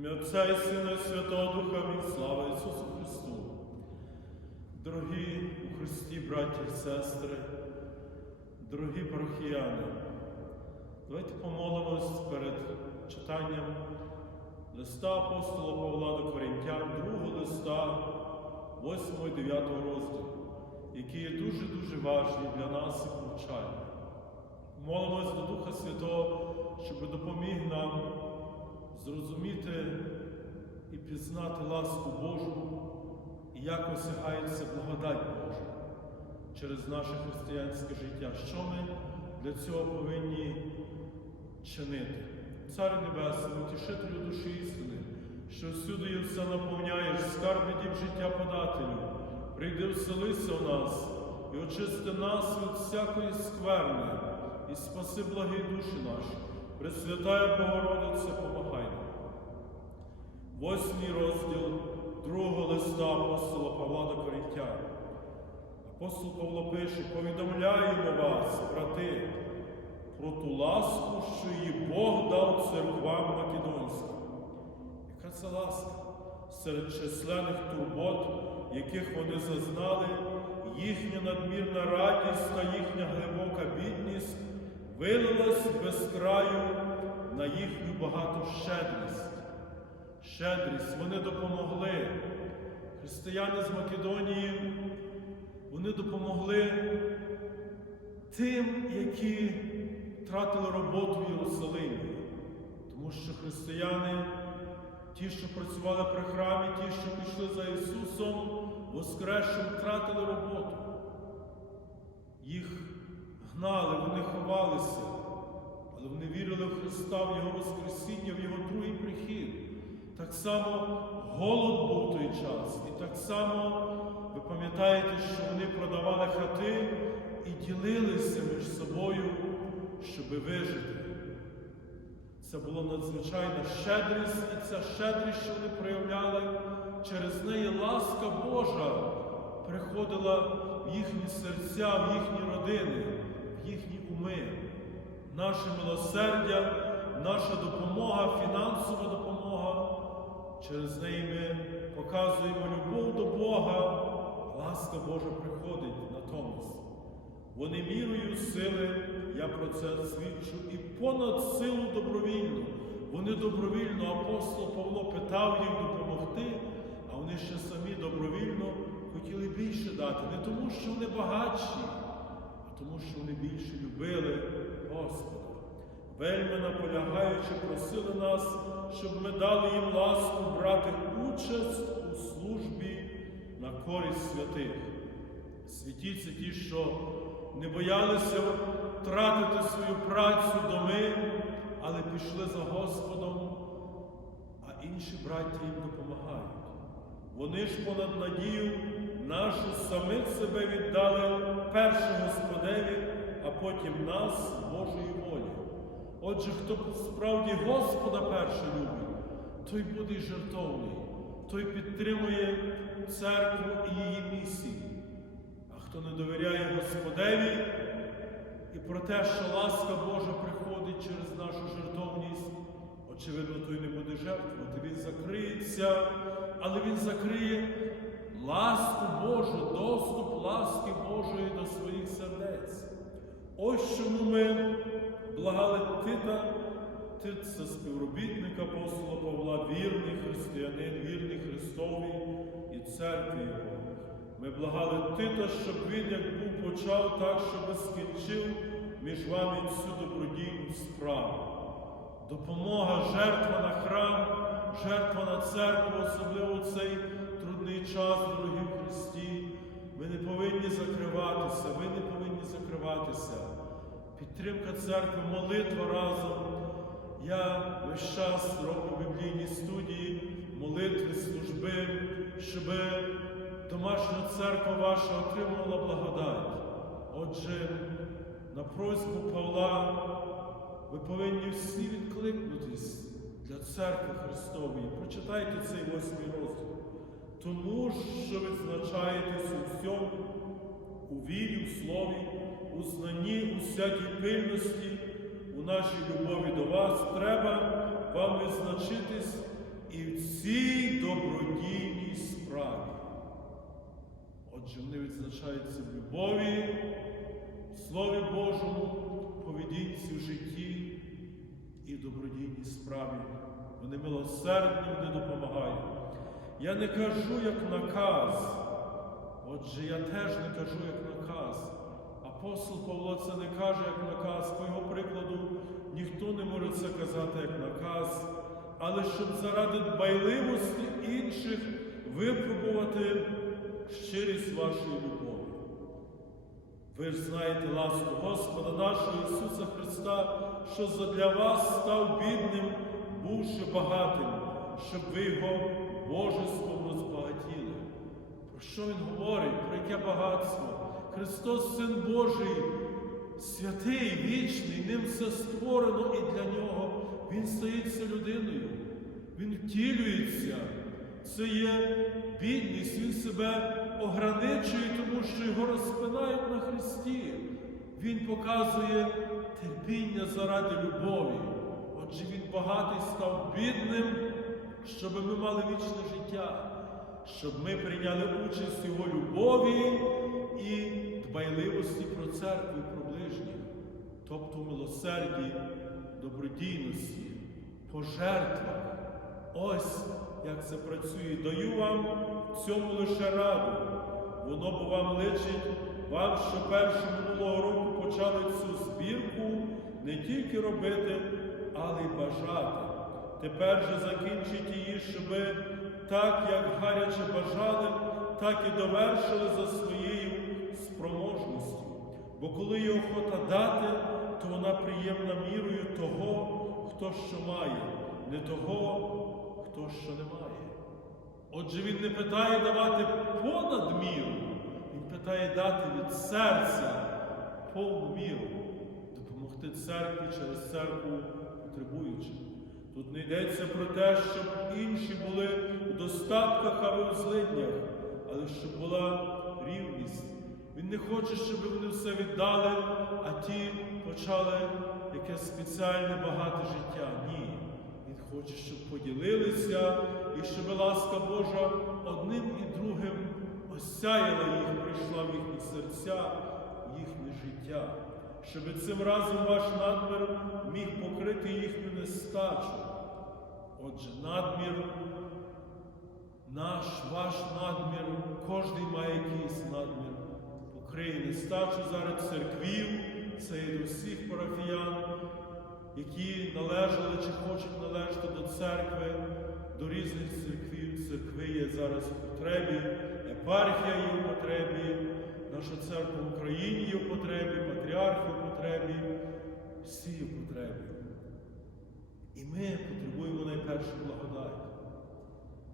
ім'я Отця і Сина і Святого Духа, Амінь. Слава Ісусу Христу. Дорогі у Христі, браті і сестри, дорогі парохіяни, давайте помолимось перед читанням листа апостола Павла до Коринтян, другого листа, 8 і 9 розділу, які є дуже-дуже важні для нас і повчальні. Молимось до Духа Святого, щоб допоміг нам зрозуміти і пізнати ласку Божу, і як осягається благодать Божа через наше християнське життя. Що ми для цього повинні чинити? Цар Небесний, утішителю душі істини, що всюди і все наповняєш, скарби дім життя подателю, прийди вселися в нас і очисти нас від всякої скверни, і спаси благі душі наші. Пресвятая Богородице, помагай. Восьмий розділ другого листа апостола Павла до Коринтян. Апостол Павло пише, повідомляємо вас, брати, про ту ласку, що її Бог дав церквам Македонським. Яка це ласка? Серед численних турбот, яких вони зазнали, їхня надмірна радість та їхня глибока бідність вилилась без краю на їхню багату щедрість. Щедрість вони допомогли. Християни з Македонії, вони допомогли тим, які втратили роботу в Єрусалимі. Тому що християни, ті, що працювали при храмі, ті, що пішли за Ісусом, воскресшим, втратили роботу. Їх гнали, вони ховалися, але вони вірили в Христа, в Його Воскресіння, в Його другий прихід. Так само голод був той час. І так само ви пам'ятаєте, що вони продавали хати і ділилися між собою, щоби вижити. Це була надзвичайна щедрість, і ця щедрість, що вони проявляли, через неї ласка Божа приходила в їхні серця, в їхні родини, в їхні уми. Наше милосердя, наша допомога, фінансова допомога. Через неї ми показуємо любов до Бога, ласка Божа приходить натомість. Вони мірою сили, я про це свідчу, і понад силу добровільно. Вони добровільно, апостол Павло питав їх допомогти, а вони ще самі добровільно хотіли більше дати. Не тому, що вони багатші, а тому, що вони більше любили Господа. Вельми наполягаючи, просили нас, щоб ми дали їм ласку брати участь у службі на користь святих. Це ті, що не боялися втратити свою працю доми, але пішли за Господом, а інші браття їм допомагають. Вони ж понад надію нашу самих себе віддали перше Господеві, а потім нас волі. Отже, хто справді Господа перше любить, той буде жертовний, той підтримує церкву і її місії. А хто не довіряє Господеві і про те, що ласка Божа приходить через нашу жертовність, очевидно, той не буде жертвувати. Він закриється, але він закриє ласку Божу, доступ ласки Божої до своїх сердець. Ось чому ми благали Тита, Тит це співробітник апостола Павла, вірний християнин, вірний Христові і церкві Його. Ми благали Тита, щоб він, як був почав, так, щоб скінчив між вами цю добродійну справу. Допомога, жертва на храм, жертва на церкву, особливо в цей трудний час, дорогі в Христі. Ми не повинні закриватися, ви не повинні закриватися. Підтримка церкви, молитва разом. Я весь час роблю біблійні студії, молитви, служби, щоб домашня церква ваша отримувала благодать. Отже, на просьбу Павла ви повинні всі відкликнутись для церкви Христової. Прочитайте цей восьмий розділ. Тому що відзначаєтесь у всьому, у вірі, у слові, у знанні, у всякій пильності, у нашій любові до вас, треба вам відзначитись і в цій добродійній справі. Отже, вони відзначаються в любові, в Слові Божому, поведінці в житті і в добродійній справі. Вони милосердні, вони допомагають. Я не кажу як наказ. Отже, я теж не кажу як наказ. Апостол Павло це не каже як наказ. По його прикладу, ніхто не може це казати як наказ, але щоб заради дбайливості інших випробувати щирість вашої любові. Ви ж знаєте ласку Господа нашого Ісуса Христа, що задля вас став бідним, бувши багатим, щоб ви його розбагатіли. Про що Він говорить? Про яке багатство? Христос, Син Божий, святий, вічний, ним все створено і для нього. Він стається людиною, Він втілюється. Це є бідність, він себе ограничує, тому що його розпинають на Христі. Він показує терпіння заради любові. Отже, він багатий став бідним, щоб ми мали вічне життя, щоб ми прийняли участь його любові і дбайливості про церкву про ближніх, тобто милосерді, добродійності, пожертвах. Ось як це працює. Даю вам цьому лише раду. Воно бо вам личить, вам, що перше минулого року почали цю збірку не тільки робити, але й бажати. Тепер же закінчіть її, щоб так, як гаряче бажали, так і довершили за своєю спроможністю. Бо коли є охота дати, то вона приємна мірою того, хто що має, не того, хто що не має. Отже, він не питає давати понад міру, він питає дати від серця повну міру, допомогти церкві через церкву потребуючим. Тут не йдеться про те, щоб інші були у достатках або у злиднях, але щоб була рівність. Він не хоче, щоб вони все віддали, а ті почали якесь спеціальне багате життя. Ні. Він хоче, щоб поділилися і щоб ласка Божа одним і другим осяяла їх, прийшла в їхні серця, в їхнє життя, щоб цим разом ваш надмір міг покрити їхню нестачу. Отже, надмір, наш, ваш надмір, кожен має якийсь надмір, покриє нестачу зараз церквів, це і до всіх парафіян, які належали чи хочуть належати до церкви, до різних церквів. Церкви є зараз у потребі, епархія є у потребі, наша церква в Україні є в потребі, патріархи в потребі, всі в потребі. І ми потребуємо найпершу благодать,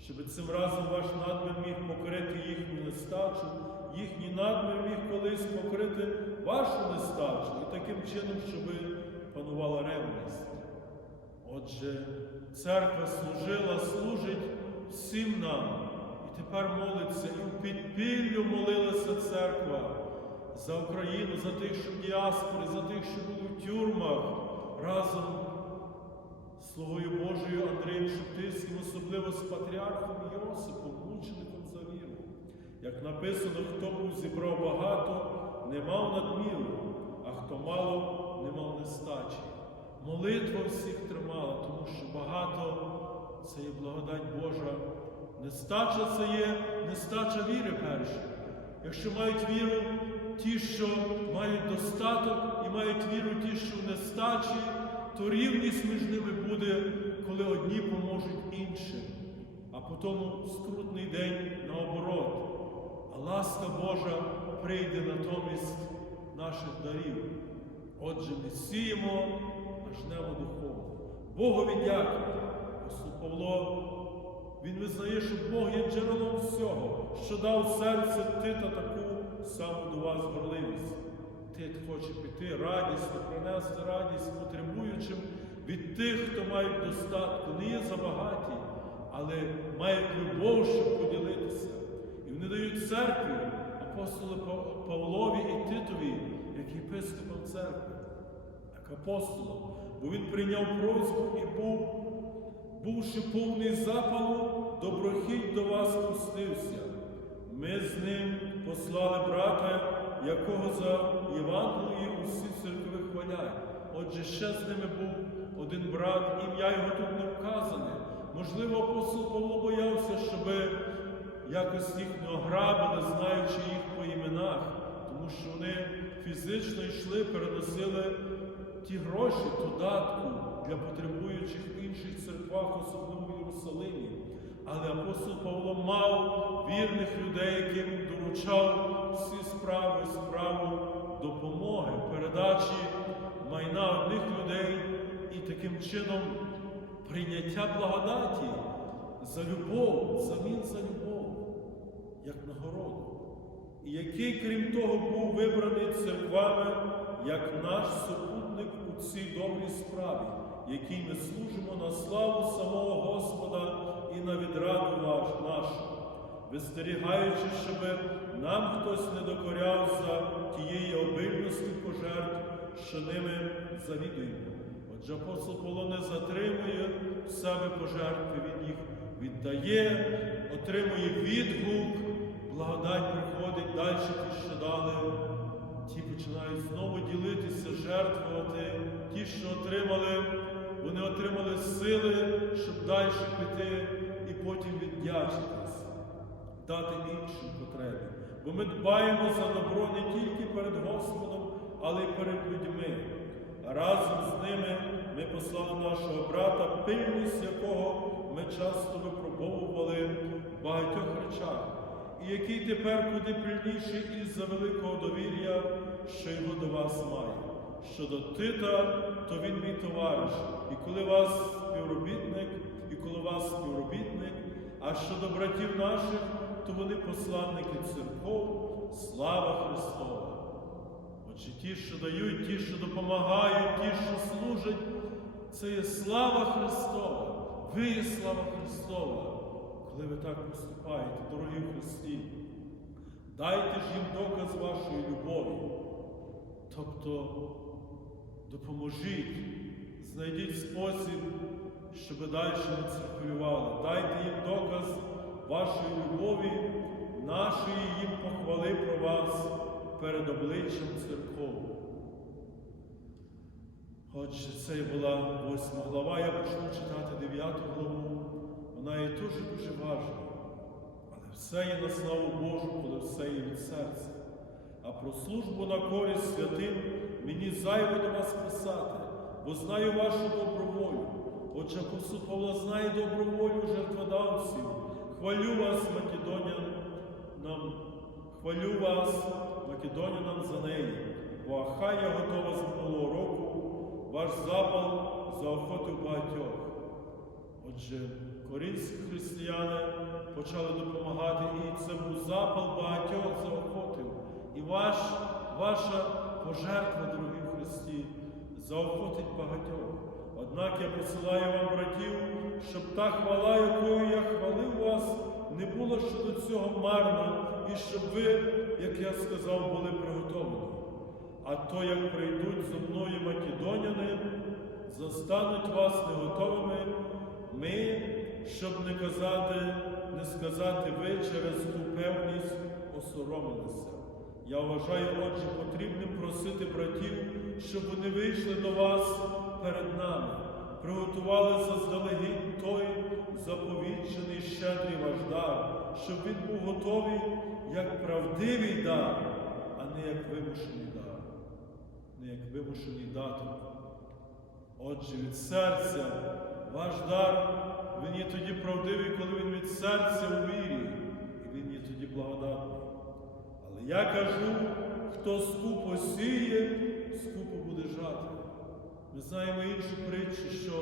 щоб цим разом ваш надмір міг покрити їхню нестачу, їхній надмір міг колись покрити вашу нестачу, і таким чином, щоб панувала ревність. Отже, церква служила, служить всім нам. Тепер молиться, і в підпіллю молилася церква за Україну, за тих, що в діаспорі, за тих, що були в тюрмах разом з Слугою Божою Андрієм Шептицьким, особливо з патріархом Йосипом, мучеником за віру. Як написано, хто був зібрав багато, не мав надміру, а хто мало, не мав нестачі. Молитва всіх тримала, тому що багато це є благодать Божа. Нестача це є нестача віри перша. Якщо мають віру ті, що мають достаток, і мають віру ті, що в нестачі, то рівність між ними буде, коли одні поможуть іншим, а потім скрутний день наоборот. А ласка Божа прийде натомість наших дарів. Отже, не сіємо, а жнемо духовно. Богові дякую. Павло, він визнає, що Бог є джерелом всього, що дав серце Тита таку саму до вас горливість. Тит хоче піти радісно, принести радість потребуючим від тих, хто мають достатку, не є забагаті, але мають любов, щоб поділитися. І вони дають церкві апостолу Павлові і Титові, як єпископам церкви, як апостолом, бо він прийняв просьбу і був бувши повний запалу, доброхідь до вас спустився. Ми з ним послали брата, якого за Євангелією усі церкви хвалять. Отже, ще з ними був один брат, ім'я його тут не вказане. Можливо, апостол Павло боявся, щоб якось їх не ограбили, знаючи їх по іменах, тому що вони фізично йшли, переносили ті гроші, ту датку для потребуючих в інших церквах, особливо в Єрусалимі. Але апостол Павло мав вірних людей, яким доручав всі справи, справу допомоги, передачі майна одних людей і таким чином прийняття благодаті за любов, замін за любов, як нагороду. І який, крім того, був вибраний церквами як наш супутник цій добрій справі, якій ми служимо на славу самого Господа і на відраду нашу, вистерігаючи, щоб нам хтось не докоряв за тієї обильності пожертв, що ними завідуємо. Отже, апостол Павло не затримує в себе пожертви, він їх віддає, отримує відгук, благодать приходить далі, ті, що дали. Ті починають знову ділитися, жертвувати. Ті, що отримали, вони отримали сили, щоб далі піти і потім віддячитись, дати іншим потребі. Бо ми дбаємо за добро не тільки перед Господом, але й перед людьми. Разом з ними ми послали нашого брата, пильність якого ми часто випробовували в багатьох речах, і який тепер куди пильніший із-за великого довір'я, що його до вас має. Щодо Тита, то він мій товариш, і коли вас співробітник, і коли вас співробітник, а щодо братів наших, то вони посланники церков, слава Христова. Отже, ті, що дають, ті, що допомагають, ті, що служать, це є слава Христова. Ви є слава Христова. Коли ви так поступаєте, дорогі Христі, дайте ж їм доказ вашої любові. Тобто допоможіть, знайдіть спосіб, щоб далі не циркулювали. Дайте їм доказ вашої любові, нашої їм похвали про вас перед обличчям церков. Отже, це була восьма глава. Я почну читати дев'яту главу. Вона є дуже-дуже важна. Але все є на славу Божу, коли все є від серця. А про службу на користь святим мені зайво до вас писати, бо знаю вашу доброволю. Отже, апостол Павло знає доброволю жертводавців. Хвалю вас, Македонянам, хвалю вас, Македонянам за неї, бо Ахая готова з минулого року, ваш запал заохотив багатьох. Отже, корінські християни почали допомагати, і це був запал багатьох заохотив. І ваш, ваша пожертва, дорогі в Христі, заохотить багатьох. Однак я посилаю вам, братів, щоб та хвала, якою я хвалив вас, не була щодо цього марна, і щоб ви, як я сказав, були приготовлені. А то, як прийдуть зо мною македоняни, застануть вас неготовими, ми, щоб не казати, не сказати ви через ту певність осоромилися. Я вважаю, отже, потрібним просити братів, щоб вони вийшли до вас перед нами, приготували заздалегідь той заповіджений щедрий ваш дар, щоб він був готовий як правдивий дар, а не як вимушений дар, не як вимушений даток. Отже, від серця ваш дар, він є тоді правдивий, коли він від серця у вірі, і він є тоді благодатний. Але я кажу, хто скупо сіє, скупо буде жати. Ми знаємо іншу притчу, що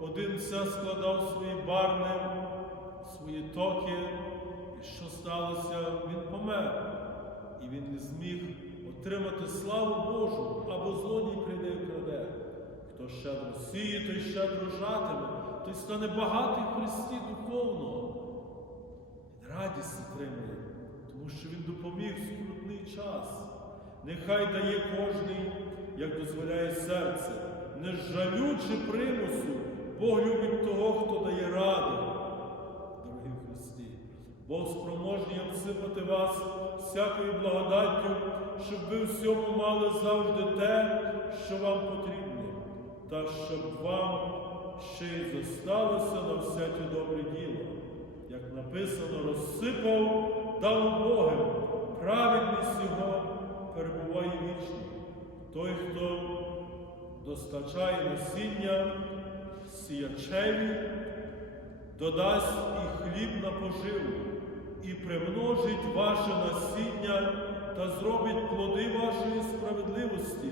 один все складав свої барни, свої токи, і що сталося, він помер. І він не зміг отримати славу Божу, або злодій прийде і краде. Хто щедро сіє, той щедро жатиме, той стане багатий в Христі духовно. Він радість отримує, тому що він допоміг в скрутний час. Нехай дає кожний, як дозволяє серце, не жалючи примусу, Бог любить того, хто дає раду, дорогі в Христі. Бог спроможний обсипати вас всякою благодаттю, щоб ви всьому мали завжди те, що вам потрібно, та щоб вам ще й зосталося на все те добре діло. Як написано, розсипав, дав Богом, праведність його перебуває вічно. Той, хто достачає насіння сіячеві, додасть і хліб на поживу, і примножить ваше насіння та зробить плоди вашої справедливості,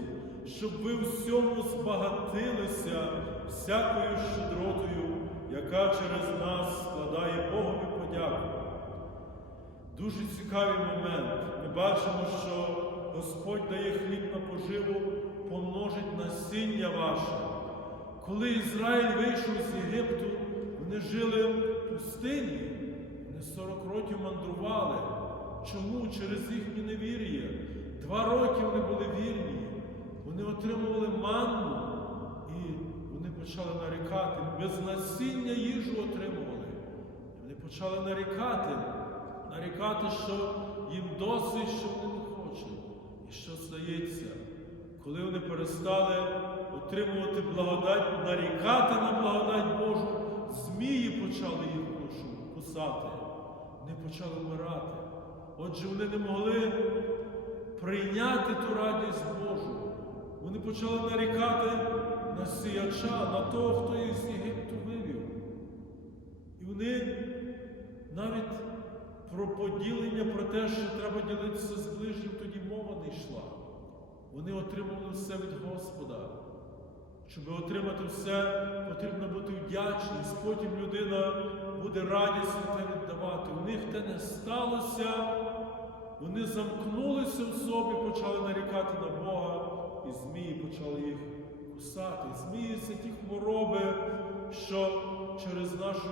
щоб ви всьому збагатилися всякою щедротою, яка через нас складає Богові подяку. Дуже цікавий момент. Ми бачимо, що Господь дає хліб на поживу, помножить насіння ваше. Коли Ізраїль вийшов з Єгипту, вони жили в пустині, вони 40 років мандрували. Чому? Через їхнє невір'я. Два роки вони були вірні. Вони отримували манну і вони почали нарікати. Без насіння їжу отримували. І вони почали нарікати, нарікати, що їм досить, що вони не хочуть. І що стається? Коли вони перестали отримувати благодать, нарікати на благодать Божу, змії почали їх кушу- кусати, вони почали вмирати. Отже, вони не могли прийняти ту радість Божу. Вони почали нарікати на сіяча, на того, хто їх з Єгипту вивів. І вони навіть про поділення, про те, що треба ділитися з ближнім, тоді мова не йшла. Вони отримували все від Господа. Щоб отримати все, потрібно бути вдячність. Потім людина буде радісно те віддавати. У них те не сталося. Вони замкнулися в собі, почали нарікати на Бога, і змії почали їх кусати. Змії це ті хвороби, що через нашу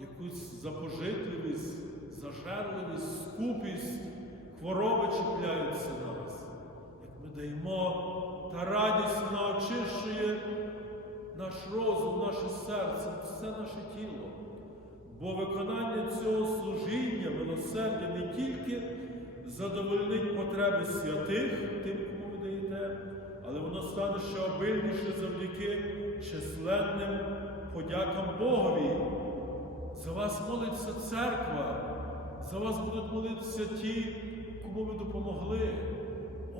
якусь запожитливість, зажерливість, скупість, хвороби чіпляються на нас. Як ми даємо, та радість вона очищує наш розум, наше серце, все наше тіло. Бо виконання цього служіння, милосердя не тільки задовольнить потреби святих, тим, стане ще обильніше завдяки численним подякам Богові. За вас молиться церква, за вас будуть молитися ті, кому ви допомогли.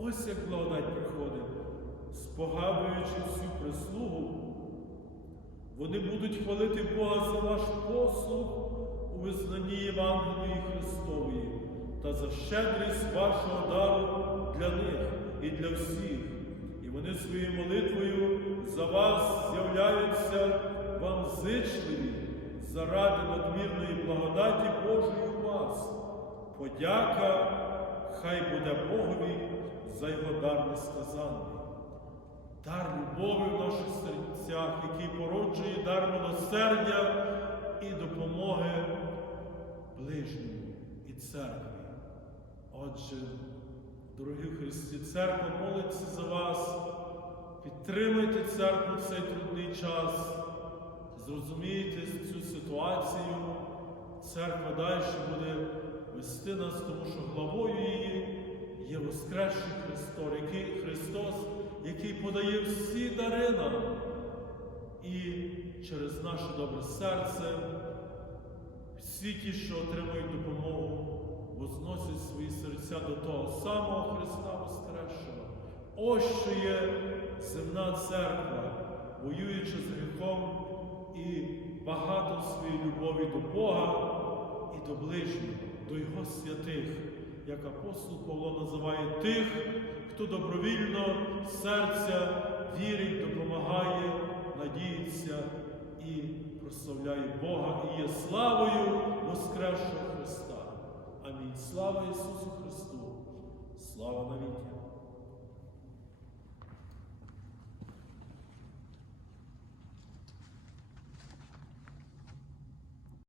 Ось як благодать приходить, спогадуючи всю прислугу. Вони будуть хвалити Бога за ваш послуг у визнанні Євангелії Христової та за щедрість вашого дару для них і для всіх. І вони своєю молитвою за вас з'являються вам зичливі заради надмірної благодаті Божої у вас. Подяка хай буде Богові за його дар несказанний. Дар любові в наших серцях, який породжує дар милосердя і допомоги ближньому і церкві. Отже, дорогі Христі, церква молиться за вас. Підтримайте церкву в цей трудний час. Зрозумійте цю ситуацію. Церква далі буде вести нас, тому що главою її є Воскресший Христос, який Христос, який подає всі дари нам. І через наше добре серце всі ті, що отримують допомогу, возносять свої серця до того самого Христа Воскресшого. Ось що є земна церква, воюючи з гріхом і багато своєї любові до Бога і до ближнього, до Його святих, як апостол Павло називає тих, хто добровільно серця вірить, допомагає, надіється і прославляє Бога і є славою Воскресшого Христа. Амінь. Слава Ісусу Христу! Слава навіки!